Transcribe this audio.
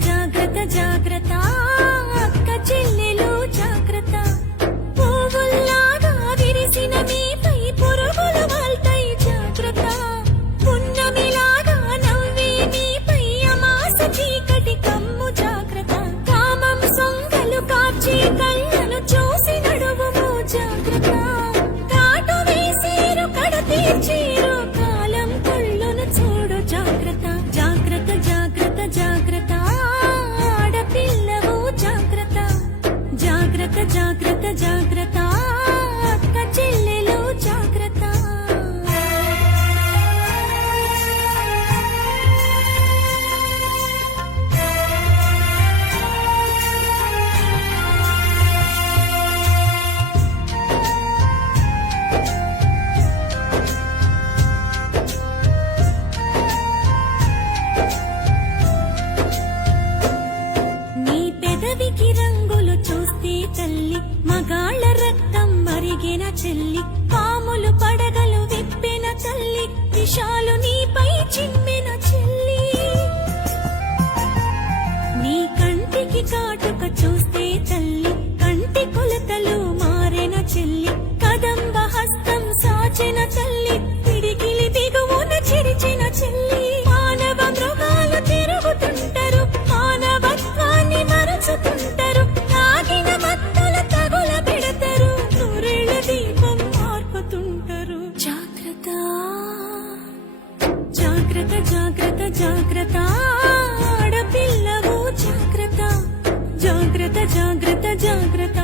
జాగ్రత్త జాగ్రత్త అక్క చెల్లెలు జాగ్రత్త పువ్వుల్లాగా విరిసిన మీపై పురుగులు వాల్తాయి జాగ్రత్త పున్నమిలాగా నవ్వే మీపై అమాస చీకటి కమ్ము జాగ్రత్త కామం సొంగలు కార్చే కళ్ళను చూసి నడువుము జాగ్రత్త కాటు వేసేరు కడ తీర్చేరు కాలం కళ్ళను చూడు జాగ్రత్త జాగ్రత్త జాగ్రత్త జాగ్రత్త ఆడపిల్లవు జాగ్రత్త జాగ్రత్త జాగ్రత్త జాగ్రత్త అక్క చెల్లెలు జాగ్రత్త నీ పెదవికి రంగులు చూస్తే తల్లి మగాళ్ళ రక్తం మరిగిన చెల్లి పాములు పడగలు విప్పిన తల్లి విషాలు నీపై చిమ్మిన చెల్లి నీ కంటికి కాటుక చూస్తే తల్లి కంటి కొలతలు మారిన చెల్లి కదంబ హస్తం సాచిన తల్లి పిడికిలి బిగువున చిరిచిన చెల్లి మానవ మృగాలు తిరుగుతుంటారు మానవత్వాన్ని మరచుతుంటారు తాగిన మత్తుల తగుల పెడతారు నూరేళ్ల దీపం మార్పుతుంటారు జాగ్రత్త జాగ్రత్త జాగ్రత్త జాగ్రత్త ఆడపిల్లవు జాగ్రత్త జాగ్రత్త జాగ్రత్త జాగ్రత్త